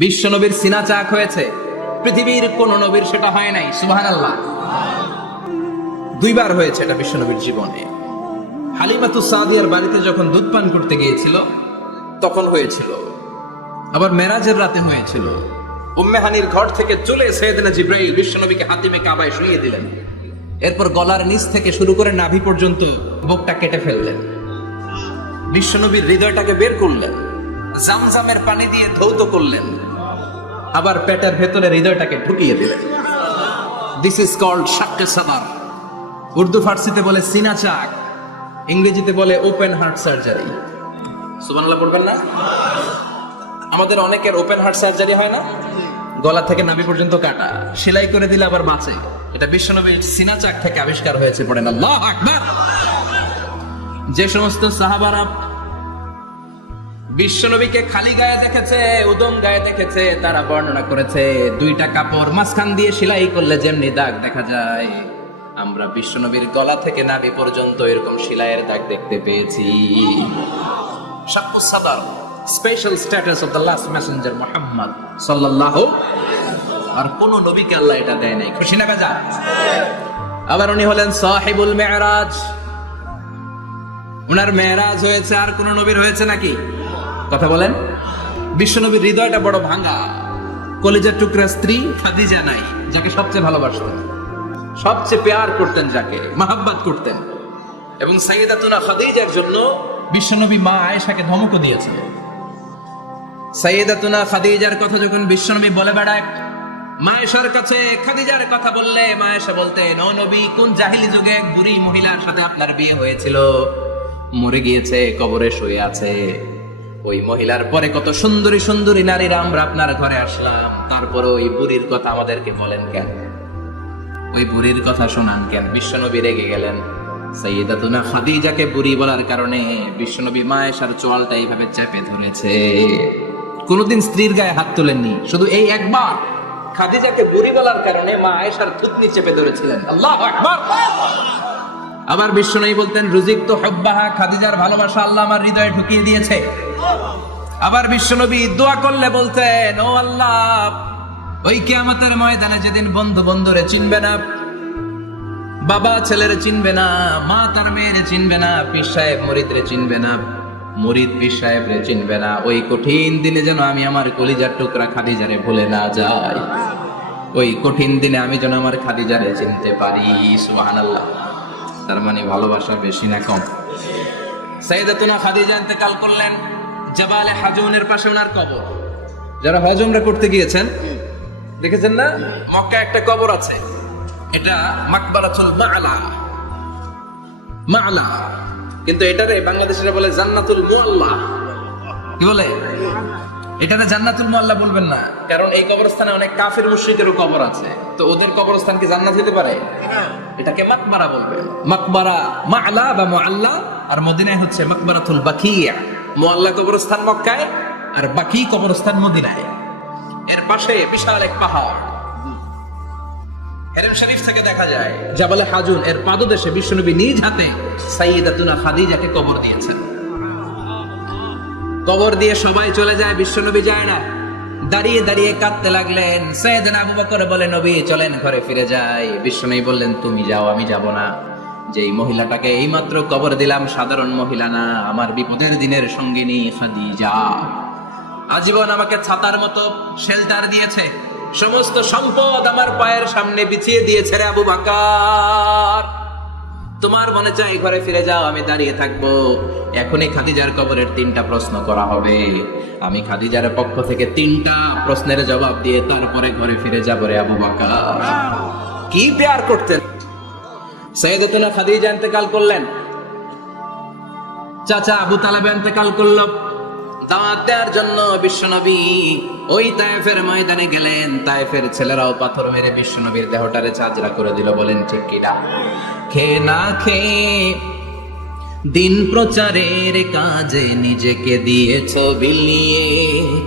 বিশ্ব নবীর সিনা চাক হয়েছে, পৃথিবীর কোন নবীর সেটা হয় নাই। সুবহানাল্লাহ। দুইবার হয়েছে এটা বিশ্ব নবীর জীবনে। হালিমাতুস সাদিয়ার বাড়িতে যখন দুধ পান করতে গিয়েছিল তখন হয়েছিল, আবার মেরাজের রাতে হয়েছিল। উম্মে হানির ঘর থেকে চলে সাইয়েদনা জিবরাইল বিশ্ব নবীকে হাতিমে কাবায় শুইয়ে দিলেন। এরপর গলার নিচ থেকে শুরু করে নাভি পর্যন্ত বুকটা কেটে ফেললেন, বিশ্ব নবীর হৃদয়টাকে বের করলেন, জামজামের পানি দিয়ে ধৌত করলেন, আবার পেটের ভেতরে হৃদয়টাকে ঢুকিয়ে দিলেন। দিস ইজ কল্ড শাক্কে সাদার। উর্দু ফার্সিতে বলে সিনা চাক, ইংরেজিতে বলে ওপেন হার্ট সার্জারি। সুবহানাল্লাহ পড়বেন না? আমাদের অনেকের ওপেন হার্ট সার্জারি হয় না, গলা থেকে নাভি পর্যন্ত কাটা, সেলাই করে দিলে আবার বাঁচে। এটা বিশ্বনবীর সিনা চাক থেকে আবিষ্কার হয়েছে। পড়েন আল্লাহু আকবার। যে সমস্ত সাহাবারা বিশ্বনবীকে খালি গায়ে দেখেছে, উদম গায়ে দেখেছে, তারা বর্ণনা করেছে দুইটা কাপড় মাঝখান দিয়ে সেলাই করলে যেমনি দাগ দেখা যায়, আমরা বিশ্বনবীর গলা থেকে নাভি পর্যন্ত এরকম সেলাইয়ের দাগ দেখতে পেয়েছি। শাক্কুস সাদার, special status of the last Messenger Muhammad সাল্লাল্লাহু। আর কোন নবীকে আল্লাহ এটা দেয় নাই। খুশি না বেজা? আবার উনি হলেন সাহিবুল মেরাজ। উনার মেরাজ হয়েছে, আর কোন নবীর হয়েছে নাকি? কথা বলেন। বিশ্বনবীর হৃদয়টা বড় ভাঙা, কলিজার টুকরা স্ত্রী খাদিজা নাই, যাকে সবচেয়ে ভালোবাসতেন, সবচেয়ে প্যার করতেন, যাকে মাহাব্বত করতেন। এবং সাইয়েদাতুনা খাদিজার জন্য বিশ্বনবী মা আয়েশাকে ধমকও দিয়েছিল। সাইয়েদাতুনা খাদিজার কথা যখন বিশ্বনবী বলে বেড়ায় মা আয়েশার কাছে, খাদিজার কথা বললে মা আয়েশা বলতেন, ও নবী, কোন জাহিলি যুগে এক বুড়ি মহিলার সাথে আপনার বিয়ে হয়েছিল, মরে গিয়েছে, কবরে শুয়ে আছে। ওই মহিলার পরে কত সুন্দরী সুন্দরী নারীরা আমরা আপনার ঘরে আসলাম, তারপরে ওই বুড়ির কথা আমাদেরকে বলেন কেন, ওই বুড়ির কথা শোনান কেন? বিশ্বনবী রেগে গেলেন। সাইয়েদাতুনা খাদিজাকে বুড়ি বলার কারণে বিশ্বনবী মা আয়েশার চোয়ালটা এইভাবে চেপে ধরেছে। কোনদিন স্ত্রীর গায়ে হাত তোলেননি, শুধু এই একবার খাদিজাকে বুড়ি বলার কারণে মা আয়েশার থুতনি চেপে ধরেছিলেন। আল্লাহু আকবার। আবার বিশ্বনবী বলতেন, রুজিক তো হুব্বাহা, খাদিজার ভালোবাসা আল্লাহ আমার হৃদয়ে ঢুকিয়ে দিয়েছে। আবার বিশ্বনবী দোয়া করলে বলতেন, ও আল্লাহ, ওই কিয়ামতের ময়দানে যেদিন বন্ধু বন্ধুরে চিনবে না, বাবা ছেলেরে চিনবে না, মা তার মেয়েরে চিনবে না, পীর সাহেব মুরিদরে চিনবে না, মুরিদ পীর সাহেবরে চিনবে না, ওই কঠিন দিনে যেন আমি আমার কলিজার টুকরা খাদিজারে ভুলে না যাই, ওই কঠিন দিনে আমি যেন আমার খাদিজারে চিনতে পারি। সুবহানাল্লাহ। তার মানে ভালোবাসা বেশি না কম? সাইয়েদাতুনা খাদিজা ইন্তেকাল করলেন, জাবালে হাজুনের পাশে ওনার কবর। যারা হজ উমরা করতে গিয়েছেন দেখেছেন না, মক্কায় একটা কবর আছে, এটা মাকবারাতুল মা'লা। মা'লা, কিন্তু এটারে বাংলাদেশিরা বলে জান্নাতুল মুআল্লা। কি বলে? এটারে জান্নাতুল মুআল্লা বলবেন না, কারণ এই কবরস্থানে অনেক কাফির মুশরিকেরও কবর আছে, তো ওদের কবরস্থান কি জান্নাত হতে পারে? এটাকে মাকবারা বলবে। মাকবারা মা'লা বা মুআল্লা, আর মদিনায় হচ্ছে মাকবারাতুল বাকিয়া। মুআল্লা কবরস্থান মক্কায়, আর বাকি কবরস্থান মদিনায়। এর পাশে বিশাল এক পাহাড়, হেরেম শরীফ থেকে দেখা যায় জাবালে হাজুন, এর পাদদেশে বিশ্বনবী নিজ হাতে সাইয়েদাতুনা খাদিজাকে কবর দিয়েছেন। কবর দিয়ে সবাই চলে যায়, বিশ্বনবী যায় না। দাঁড়িয়ে দাঁড়িয়ে কাঁদতে লাগলেন। সাইয়েদনা আবু বকর বলে, নবী চলেন ঘরে ফিরে যাই। বিশ্বনবী বললেন, তুমি যাও, আমি যাব না। যেই মহিলাটাকে এইমাত্র কবর দিলাম সাধারণ মহিলা না, আমার বিপদের দিনের সঙ্গিনী খাদিজা। আজীবন আমাকে ছাতার মতো শেল্টার দিয়েছে, সমস্ত সম্পদ আমার পায়ের সামনে বিছিয়ে দিয়েছে রে আবু বকর। তোমার মনে চাই ঘরে ফিরে যাও, আমি দাঁড়িয়ে থাকবো। এখনই খাদিজার কবরের 3টা প্রশ্ন করা হবে, আমি খাদিজার পক্ষ থেকে 3টা প্রশ্নের জবাব দিয়ে তারপরে ঘরে ফিরে যাব রে আবু বকর। কি প্যার করতেন। সাইয়েদাতুনা খাদিজা ইন্তেকাল করলেন, চাচা আবু তালেব ইন্তেকাল করল। দাওয়াত দেওয়ার জন্য বিশ্বনবী ওই তায়েফের ময়দানে গেলেন। তায়েফের ছেলেরাও পাথর মেরে বিশ্বনবীর দেহটারে চাজরা করে দিল। বলেন ঠিক কিনা? খেয়ে না খেয়ে দিন প্রচারের কাজে নিজেকে দিয়েছ বিলিয়ে,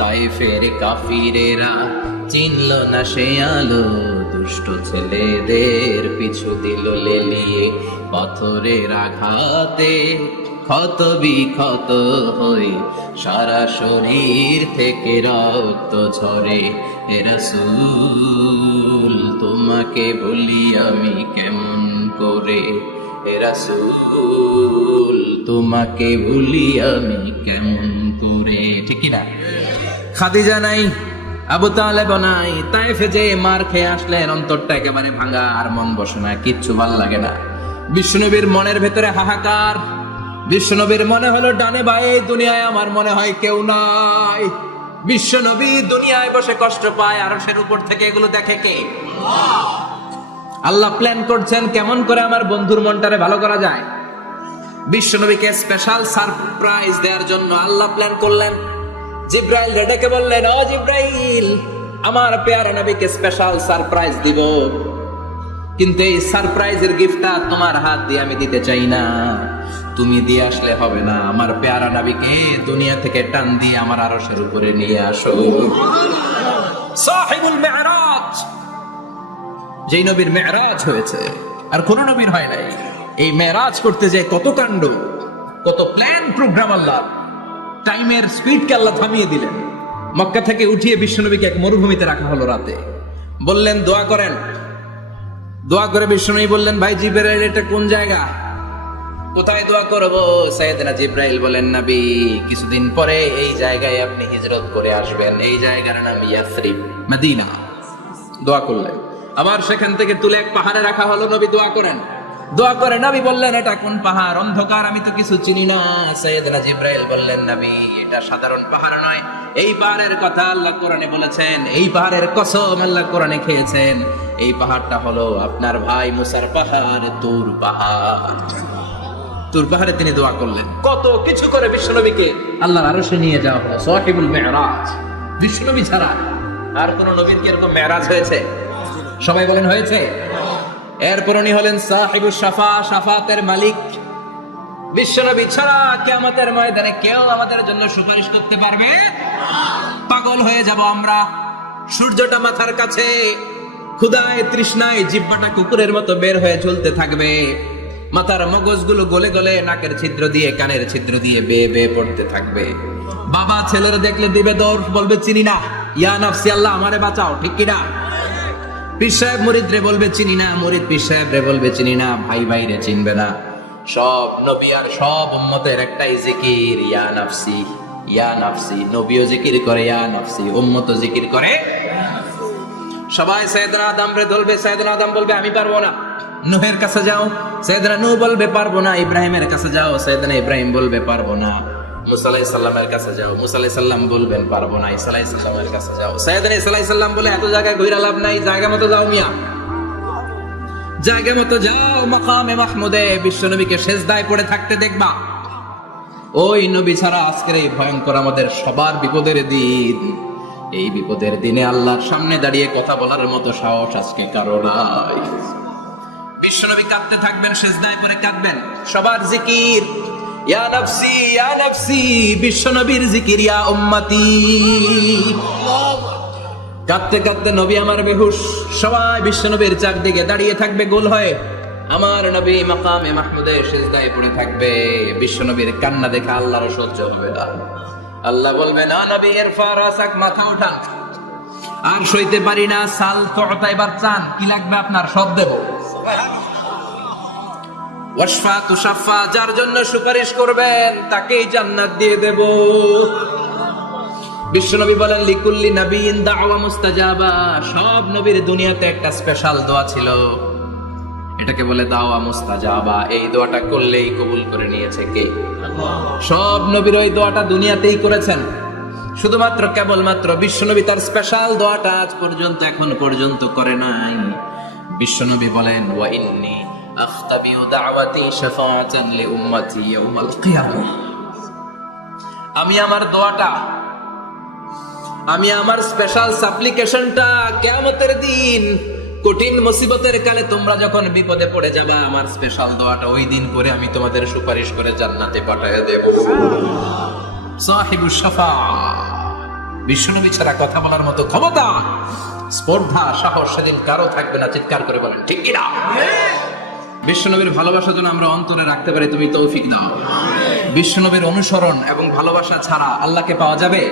তায়েফের কাফিরেরা চিনল না সে আলো, দুষ্ট ছেলেদের পিছু দিল লেলিয়ে, পাথরের আঘাতে ক্ষত বিক্ষত হই, সারা শরীর থেকে রক্ত ঝরে। হে রাসূল তোমাকে ভুলি আমি কেমন করে, হে রাসূল তোমাকে ভুলি আমি কেমন করে। ঠিক কি না? খাদিজা নাই, আবু তালেব নাই, তাইফে যে মার খেয়ে আসলেন, অন্তরটা একেবারে ভাঙা, আর মন বসে না, কিচ্ছু ভাল লাগে না। বিশ্বনবীর মনের ভেতরে হাহাকার। বিশ্বনবীর মনে হলো ডানে বায়ে দুনিয়ায় আমার মনে হয় কেউ নাই। বিশ্বনবী দুনিয়ায় বসে কষ্ট পায়, আরশের উপর থেকে এগুলো দেখে কে? আল্লাহ প্ল্যান করছেন কেমন করে আমার বন্ধুর মনটারে ভালো করা যায়। বিশ্বনবীকে স্পেশাল সারপ্রাইজ দেওয়ার জন্য আল্লাহ প্ল্যান করলেন। জিব্রাইল ডেকে বললেন, ও জিব্রাইল, আমার পেয়ারা নবীকে স্পেশাল সারপ্রাইজ দিব, কিন্তু এই সারপ্রাইজের গিফটটা তোমার হাত দিয়ে আমি দিতে চাই না, তুমি দিয়ে আসলে হবে না। আমার পেয়ারা নবীকে দুনিয়া থেকে টান দিয়ে আমার আরশের উপরে নিয়ে আসো। সাহিবুল মেরাজ, যেই নবীর মেরাজ হয়েছে আর কোন নবীর হয় নাই। এই মেরাজ করতে যে কত কাণ্ড, কত প্ল্যান প্রোগ্রাম। আল্লাহ টাইমের স্পিডকে আল্লাহ থামিয়ে দিলেন। মক্কা থেকে উঠিয়ে বিশ্বনবীকে এক মরুভূমিতে রাখা হলো রাতে। বললেন দোয়া করেন। দোয়া করে বিশ্বনবী বললেন, ভাই জিবরাইল, এটা কোন জায়গা, কোথায় দোয়া করব? সাইয়েদনা জিবরাইল বলেন, নবী কিছুদিন পরে এই জায়গায় আপনি হিজরত করে আসবেন, এই জায়গার নাম ইয়াসরিব, মদিনা। দোয়া করলেন। আবার সেখান থেকে তুলে এক পাহাড়ে রাখা হলো। নবী দোয়া করেন। দোয়া করে নবী বললেন, এটা কোন পাহাড়? অন্ধকার, আমি তো কিছু চিনি না। সাইয়েদনা জিবরাইল বললেন, নবী এটা সাধারণ পাহাড় নয়, এই পাহাড়ের কথা আল্লাহ কোরআনে বলেছেন, এই পাহাড়ের কসম আল্লাহ কোরআনে খেয়েছেন। এই পাহাড়টা হলো আপনার ভাই মুসার পাহাড়, তুর পাহাড়। তুর পাহাড়ে তিনি দোয়া করলেন। কত কিছু করে বিশ্বনবীকে আল্লাহর আরশে নিয়ে যাওয়া হলো। সাহিবুল মেরাজ। বিশ্বনবী ছাড়া আর কোন নবীর কি এরকম মেরাজ হয়েছে? সবাই বলেন হয়েছে। এরপর উনি হলেন সাহিবুস শাফা, শাফাতের মালিক। বিশ্বনবী ছাড়া কিয়ামতের ময়দানে কেউ আমাদের জন্য সুপারিশ করতে পারবে? পাগল হয়ে যাব আমরা। সূর্যটা মাথার কাছে, ক্ষুধায় তৃষ্ণায় জিহ্বাটা কুকুরের মতো বের হয়ে ঝুলতে থাকবে। মাথার মগজগুলো গলে গলে নাকের ছিদ্র দিয়ে, কানের ছিদ্র দিয়ে বেয়ে বেয়ে পড়তে থাকবে। বাবা ছেলেরা দেখলে দিবে দৌড়, বলবে চিনি না, ইয়া নাফসি, আল্লাহ আমারে বাঁচাও। ঠিক কিনা? পীর সাহেব মুরিদ রে বলবে চিনি না, মুরিদ পীর সাহেব রে বলবে চিনি না, ভাই ভাই রে চিনবে না। সব নবী আর সব উম্মতের একটাই জিকির, ইয়া নাফসি, ইয়া নাফসি। নবীও জিকির করে ইয়া নাফসি, উম্মতও জিকির করে। সবাই সাইয়েদনা আদম রে ধরবে, সাইয়েদনা আদম বলবে আমি পারবো না। নূহের কাছে যাও, সাইয়েদনা নূহ বলবে পারবো না। ইব্রাহিমের কাছে যাও, সাইয়েদনা ইব্রাহিম বলবে পারবো না। মুসা আলাইহিস সালামের কাছে যাও, মুসা আলাইহিস সালাম বলবেন পারবো না। ঈসা আলাইহিস সালামের কাছে যাও, সাইয়েদনা ঈসা আলাইহিস সালাম বলে এত জায়গায় ঘুরে লাভ নাই, জায়গা মতো যাও মিয়া, জায়গা মতো যাও। মাকামে মাহমুদে বিশ্বনবীকে সেজদায় পড়ে থাকতে দেখবা। ওই নবী ছাড়া আজকের এই ভয়ঙ্কর আমাদের সবার বিপদের দিন। এই বিপদের দিনে আল্লাহর সামনে দাঁড়িয়ে কথা বলার মতো সাহস আজকে কারো নাই। বিশ্বনবী কাঁদতে থাকবেন, সেজদায় পড়ে কাঁদবেন। সবার জিকির ইয়া নাফসি, ইয়া নাফসি। বিশ্বনবীর জিকির ইয়া উম্মতি। কাঁদতে কাঁদতে নবী আমার বেহুশ। সবাই বিশ্বনবীর চারদিকে দাঁড়িয়ে থাকবে গোল হয়ে। আমার নবী মাকামে মাহমুদে সেজদায় পড়ে থাকবে। বিশ্বনবীর কান্না দেখে আল্লাহর সহ্য হবে না। আল্লাহ বলবেন, না নবী ইরফা রাসাক, মাথা উঠান, আর সইতে পারি না। সাল তুতা, এবার চান, কি লাগবে আপনার সব দেব। ওয়াশফা তুশাফা, যার জন্য সুপারিশ করবেন তাকেই জান্নাত দিয়ে দেব। বিশ্বনবী বলেন, লিকুল্লি নাবিয়িন দাওয়া মুস্তাজাবা। সব নবীর দুনিয়াতে একটা স্পেশাল দোয়া ছিল, এটাকে বলে দাওয়া মুস্তাজাবা। এই দোয়াটা করলেই কবুল করে নিয়েছে কে? আল্লাহ। সব নবীর ওই দোয়াটা দুনিয়াতেই করেছেন। শুধুমাত্র কেবলমাত্র বিশ্বনবী তার স্পেশাল দোয়াটা আজ পর্যন্ত, এখন পর্যন্ত করে নাই। বিশ্বনবী বলেন, ওয়া ইন্নী আখতাবিউ দাওয়াতি শাফাআতান লি উম্মতি ইয়াউমাল কিয়ামাহ। আমি আমার দোয়াটা, আমি আমার স্পেশাল সাপ্লিকেশনটা কিয়ামতের দিন, কঠিন মুসিবতের কালে তোমরা যখন বিপদে পড়ে যাবা, আমার স্পেশাল দোয়াটা ওই দিন করে আমি তোমাদের সুপারিশ করে জান্নাতে পাঠিয়ে দেব। সাহিবুস শাফাআ। বিশ্বনবী ছাড়া কথা বলার মতো ক্ষমতা, স্পর্ধা, সাহস সেদিন কারো থাকবে না। চিৎকার করে বলেন ঠিক কিনা? বিশ্বনবীর ভালোবাসা যেন আমরা অন্তরে রাখতে পারি, তুমি তৌফিক দাও। বিশ্বনবীর অনুসরণ এবং ভালোবাসা ছাড়া আল্লাহকে পাওয়া যাবে?